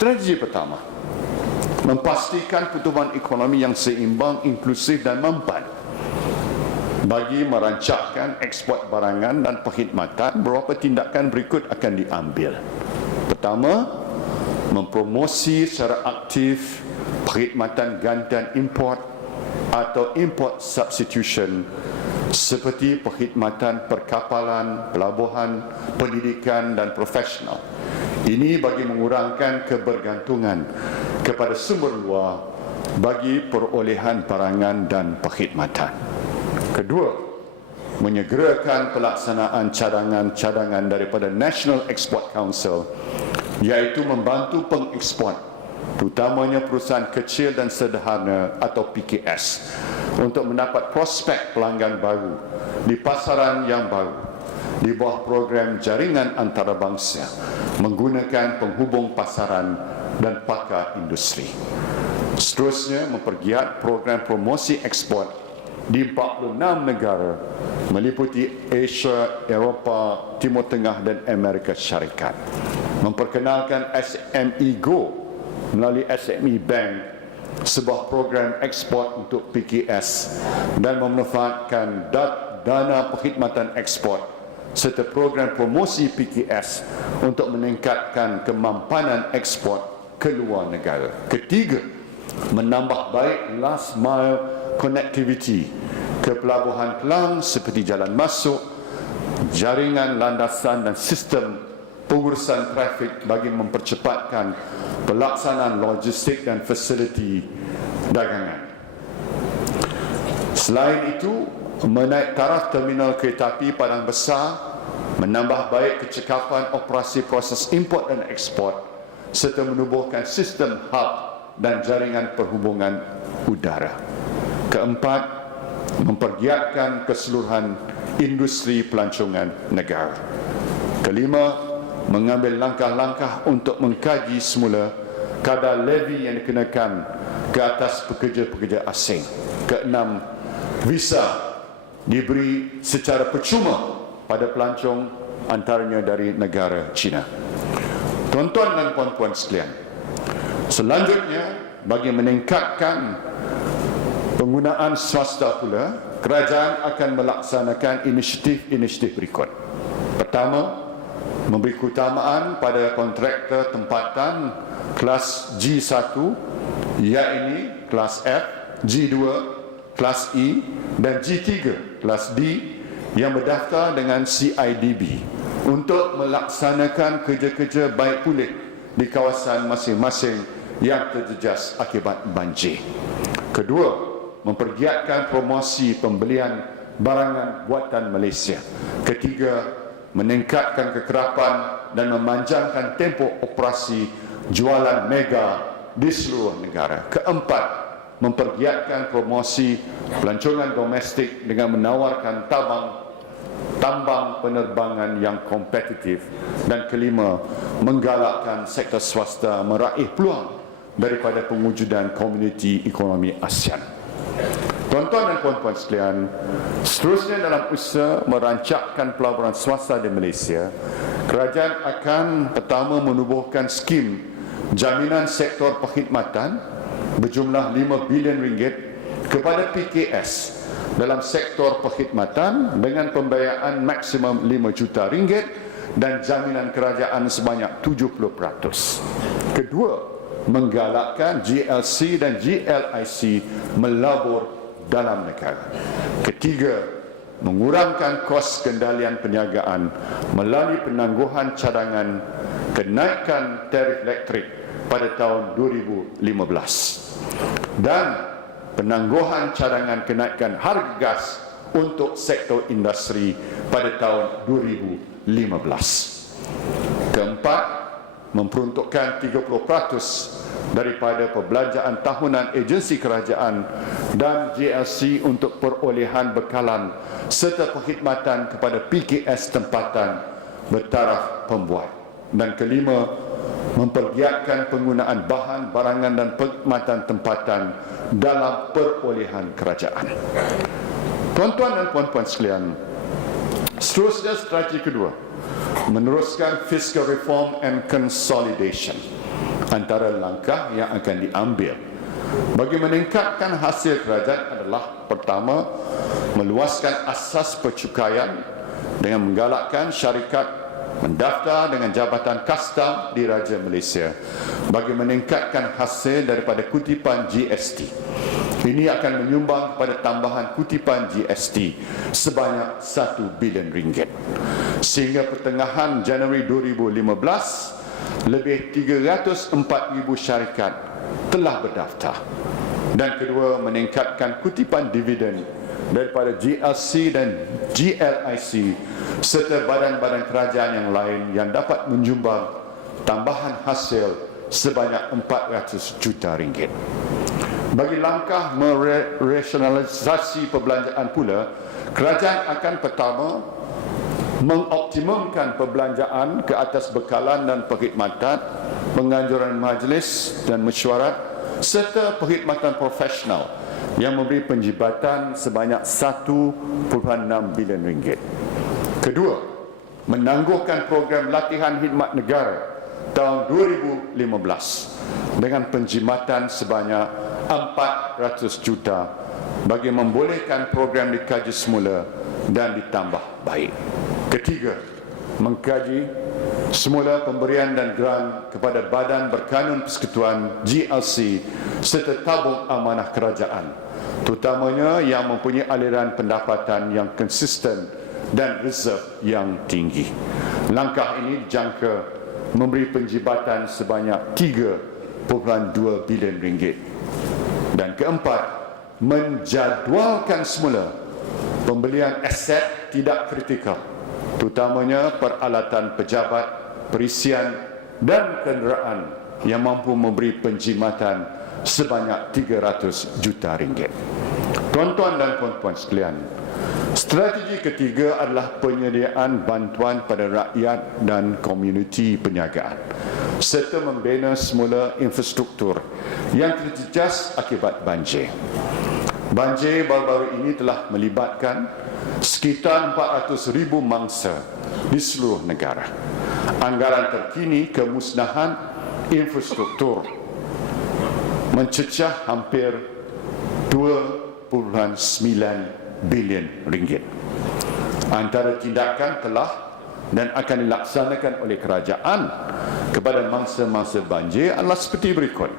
Strategi pertama, memastikan pertumbuhan ekonomi yang seimbang, inklusif dan mempan. Bagi merancangkan ekspor barangan dan perkhidmatan, beberapa tindakan berikut akan diambil. Pertama, mempromosi secara aktif perkhidmatan gantian import atau import substitution seperti perkhidmatan perkapalan, pelabuhan, pendidikan dan profesional. Ini bagi mengurangkan kebergantungan kepada sumber luar bagi perolehan barangan dan perkhidmatan. Kedua, menyegerakan pelaksanaan cadangan-cadangan daripada National Export Council, iaitu membantu pengeksport, terutamanya perusahaan kecil dan sederhana atau PKS, untuk mendapat prospek pelanggan baru di pasaran yang baru di bawah program jaringan antarabangsa menggunakan penghubung pasaran dan pakar industri. Seterusnya, mempergiat program promosi ekspor di 46 negara meliputi Asia, Eropah, Timur Tengah dan Amerika Syarikat. Memperkenalkan SME Go melalui SME Bank, sebuah program ekspor untuk PKS, dan memanfaatkan dana perkhidmatan ekspor serta program promosi PKS untuk meningkatkan kemampanan ekspor ke luar negara. Ketiga, menambah baik last mile connectivity ke pelabuhan Kelang seperti jalan masuk, jaringan landasan dan sistem pengurusan trafik bagi mempercepatkan pelaksanaan logistik dan fasiliti dagangan. Selain itu, menaik taraf terminal kereta api Padang Besar, menambah baik kecekapan operasi proses import dan ekspor, serta menubuhkan sistem hub dan jaringan perhubungan udara. Keempat, mempergiatkan keseluruhan industri pelancongan negara. Kelima, mengambil langkah-langkah untuk mengkaji semula kadar levy yang dikenakan ke atas pekerja-pekerja asing. Keenam, visa diberi secara percuma pada pelancong antaranya dari negara China. Tuan-tuan dan puan-puan sekalian, selanjutnya, bagi meningkatkan penggunaan swasta pula, kerajaan akan melaksanakan inisiatif-inisiatif berikut. Pertama, memberi keutamaan pada kontraktor tempatan kelas G1, iaitu kelas F, G2, kelas E dan G3, kelas D yang berdaftar dengan CIDB untuk melaksanakan kerja-kerja baik pulih di kawasan masing-masing yang terjejas akibat banjir. Kedua, mempergiatkan promosi pembelian barangan buatan Malaysia. Ketiga, meningkatkan kekerapan dan memanjangkan tempoh operasi jualan mega di seluruh negara. Keempat, mempergiatkan promosi pelancongan domestik dengan menawarkan tambang penerbangan yang kompetitif. Dan kelima, menggalakkan sektor swasta meraih peluang daripada pengujudan komuniti ekonomi ASEAN. Tuan-tuan dan puan-puan sekalian, seterusnya dalam usaha merancangkan pelaburan swasta di Malaysia, kerajaan akan pertama menubuhkan skim jaminan sektor perkhidmatan berjumlah 5 bilion ringgit kepada PKS dalam sektor perkhidmatan dengan pembiayaan maksimum 5 juta ringgit dan jaminan kerajaan sebanyak 70%. Kedua, menggalakkan GLC dan GLIC melabur dalam negara. Ketiga, mengurangkan kos kendalian perniagaan melalui penangguhan cadangan kenaikan tarif elektrik pada tahun 2015 dan penangguhan cadangan kenaikan harga gas untuk sektor industri pada tahun 2015. Keempat, memperuntukkan 30% daripada perbelanjaan tahunan agensi kerajaan dan GLC untuk perolehan bekalan serta perkhidmatan kepada PKS tempatan bertaraf pembuat. Dan kelima, mempergiatkan penggunaan bahan, barangan dan perkhidmatan tempatan dalam perolehan kerajaan. Tuan-tuan dan puan-puan sekalian, seterusnya strategi kedua, meneruskan fiscal reform and consolidation. Antara langkah yang akan diambil bagi meningkatkan hasil kerajaan adalah pertama, meluaskan asas percukaian dengan menggalakkan syarikat mendaftar dengan Jabatan Kastam di Raja Malaysia bagi meningkatkan hasil daripada kutipan GST. Ini akan menyumbang kepada tambahan kutipan GST sebanyak RM1 bilion. Sehingga pertengahan Januari 2015, lebih 304,000 syarikat telah berdaftar. Dan kedua, meningkatkan kutipan dividen daripada GLC dan GLIC serta badan-badan kerajaan yang lain yang dapat menyumbang tambahan hasil sebanyak RM400 juta. Bagi langkah merasionalisasi perbelanjaan pula, kerajaan akan pertama mengoptimumkan perbelanjaan ke atas bekalan dan perkhidmatan, penganjuran majlis dan mesyuarat serta perkhidmatan profesional yang memberi penjibatan sebanyak RM1.6 bilion. Kedua, menangguhkan program latihan khidmat negara tahun 2015 dengan penjimatan sebanyak RM400 juta bagi membolehkan program dikaji semula dan ditambah baik. Ketiga, mengkaji semula pemberian dan grant kepada Badan Berkanun Persekutuan GLC serta tabung amanah kerajaan, terutamanya yang mempunyai aliran pendapatan yang konsisten dan reserve yang tinggi. Langkah ini dijangka memberi penjibatan sebanyak RM3.2 bilion. Dan keempat, menjadualkan semula pembelian aset tidak kritikal, terutamanya peralatan pejabat, perisian dan kenderaan yang mampu memberi penjimatan sebanyak RM300 juta. Tuan-tuan dan puan-puan sekalian, strategi ketiga adalah penyediaan bantuan pada rakyat dan komuniti perniagaan serta membina semula infrastruktur yang terjejas akibat banjir. Banjir baru-baru ini telah melibatkan sekitar 400,000 mangsa di seluruh negara. Anggaran terkini kemusnahan infrastruktur mencecah hampir RM2.9 bilion. Antara tindakan telah dan akan dilaksanakan oleh kerajaan kepada mangsa-mangsa banjir adalah seperti berikut.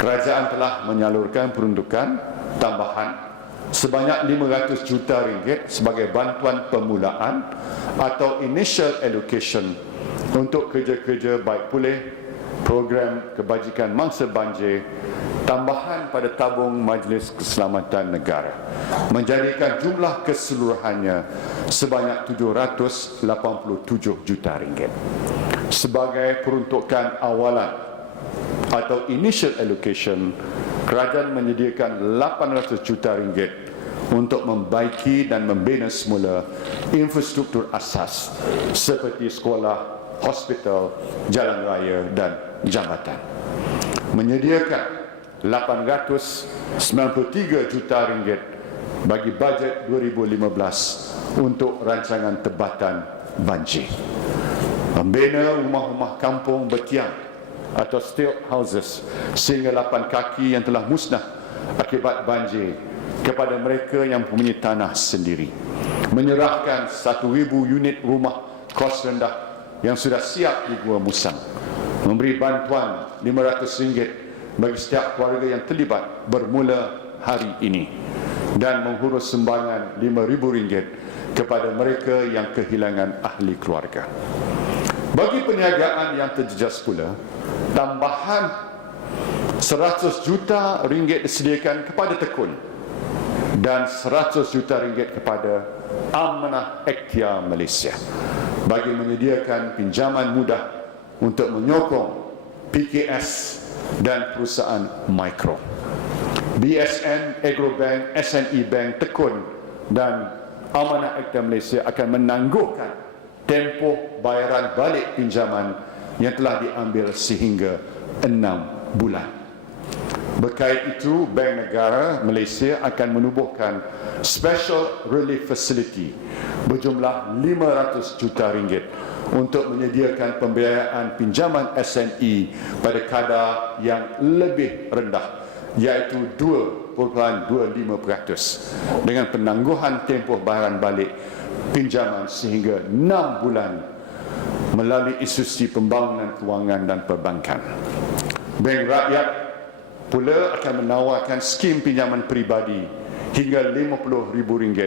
Kerajaan telah menyalurkan peruntukan tambahan sebanyak RM500 juta sebagai bantuan permulaan atau initial allocation untuk kerja-kerja baik pulih program kebajikan mangsa banjir, tambahan pada tabung Majlis Keselamatan Negara, menjadikan jumlah keseluruhannya sebanyak RM787 juta. Sebagai peruntukan awalan atau initial allocation, kerajaan menyediakan RM800 juta untuk membaiki dan membina semula infrastruktur asas seperti sekolah, hospital, jalan raya dan jambatan. Menyediakan RM893 juta bagi bajet 2015 untuk rancangan tebatan banjir. Membina rumah-rumah kampung bertiang atau stilt houses sehingga 8 kaki yang telah musnah akibat banjir kepada mereka yang mempunyai tanah sendiri. Menyerahkan 1,000 unit rumah kos rendah yang sudah siap di Gua Musang. Memberi bantuan RM500 bagi setiap keluarga yang terlibat bermula hari ini dan mengurus sumbangan RM5,000 kepada mereka yang kehilangan ahli keluarga. Bagi perniagaan yang terjejas pula, tambahan RM100 juta disediakan kepada Tekun dan RM100 juta kepada Amanah Ikhtiar Malaysia bagi menyediakan pinjaman mudah untuk menyokong PKS dan perusahaan mikro. BSN, Agrobank, SNE Bank, Tekun dan Amanah Ikhtiar Malaysia akan menangguhkan tempoh bayaran balik pinjaman yang telah diambil sehingga 6 bulan. Berkait itu, Bank Negara Malaysia akan menubuhkan Special Relief Facility berjumlah 500 juta ringgit untuk menyediakan pembiayaan pinjaman SME pada kadar yang lebih rendah, iaitu 2.25% dengan penangguhan tempoh bayaran balik pinjaman sehingga 6 bulan melalui institusi pembangunan kewangan dan perbankan. Bank Rakyat pula akan menawarkan skim pinjaman peribadi hingga RM50,000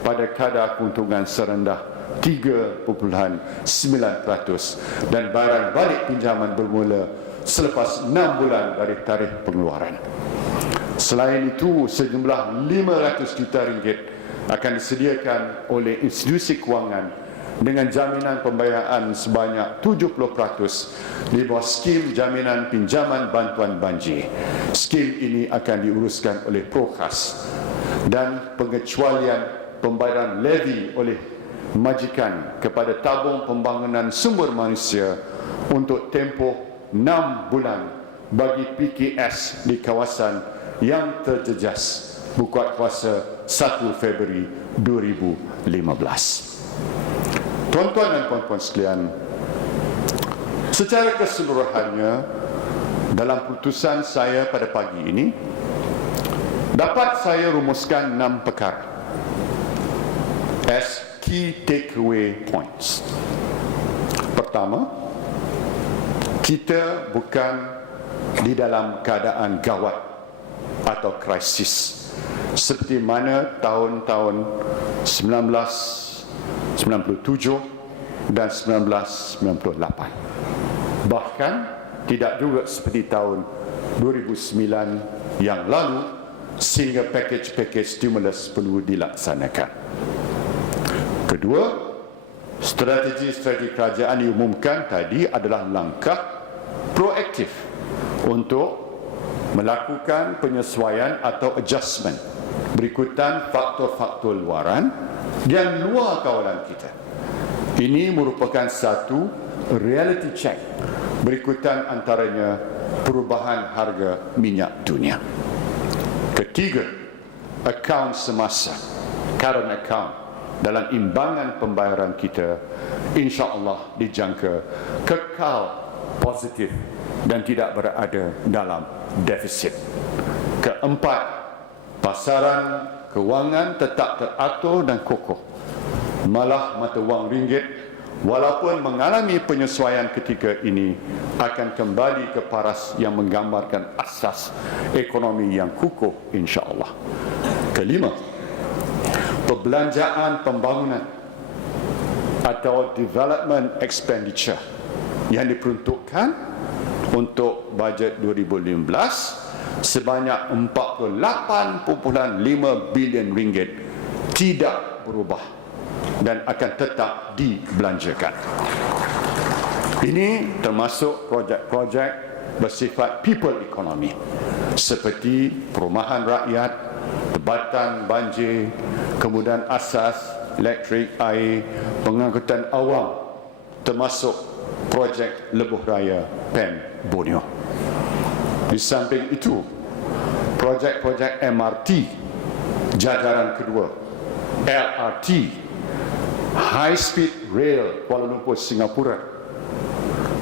pada kadar keuntungan serendah 3.9% dan bayaran balik pinjaman bermula selepas 6 bulan dari tarikh pengeluaran. Selain itu, sejumlah RM500 juta akan disediakan oleh institusi kewangan dengan jaminan pembayaran sebanyak 70% di bawah skim jaminan pinjaman bantuan banjir. Skim ini akan diuruskan oleh Prokhas dan pengecualian pembayaran levy oleh majikan kepada tabung pembangunan sumber manusia untuk tempoh 6 bulan bagi PKS di kawasan yang terjejas buka kuasa 1 Februari 2015. Tuan-tuan dan puan-puan sekalian, secara keseluruhannya dalam putusan saya pada pagi ini dapat saya rumuskan 6 perkara as key takeaway points. Pertama, kita bukan di dalam keadaan gawat atau krisis seperti mana tahun-tahun 1997 dan 1998. Bahkan tidak juga seperti tahun 2009 yang lalu sehingga pakej-pakej stimulus perlu dilaksanakan. Kedua, strategi-strategi kerajaan diumumkan tadi adalah langkah proaktif untuk melakukan penyesuaian atau adjustment berikutan faktor-faktor luaran yang luar kawalan kita. Ini merupakan satu reality check berikutan antaranya perubahan harga minyak dunia. Ketiga, akaun semasa, current account dalam imbangan pembayaran kita insya-Allah dijangka kekal positif dan tidak berada dalam defisit. Keempat, pasaran kewangan tetap teratur dan kokoh. Malah mata wang ringgit walaupun mengalami penyesuaian ketika ini akan kembali ke paras yang menggambarkan asas ekonomi yang kukuh insya-Allah. Kelima, perbelanjaan pembangunan atau development expenditure yang diperuntukkan untuk bajet 2015 sebanyak 48.5 bilion ringgit tidak berubah dan akan tetap dibelanjakan. Ini termasuk projek-projek bersifat people economy seperti perumahan rakyat, tebatan banjir, kemudahan asas, elektrik, air, pengangkutan awam, termasuk projek lebuh raya PEM Borneo. Di samping itu, projek-projek MRT jajaran kedua, LRT, High Speed Rail Kuala Lumpur Singapura,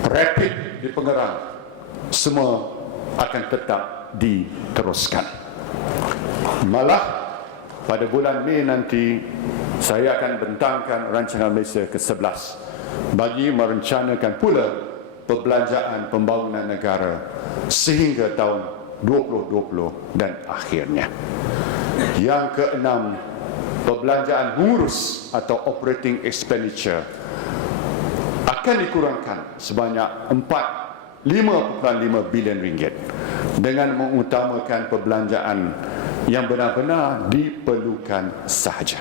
Rapid di Pengerang, semua akan tetap diteruskan. Malah pada bulan Mei nanti saya akan bentangkan rancangan Malaysia ke-11 bagi merencanakan pula perbelanjaan pembangunan negara sehingga tahun 2020 dan akhirnya. Yang keenam, perbelanjaan mengurus atau operating expenditure akan dikurangkan sebanyak 5.5 bilion ringgit dengan mengutamakan perbelanjaan yang benar-benar diperlukan sahaja.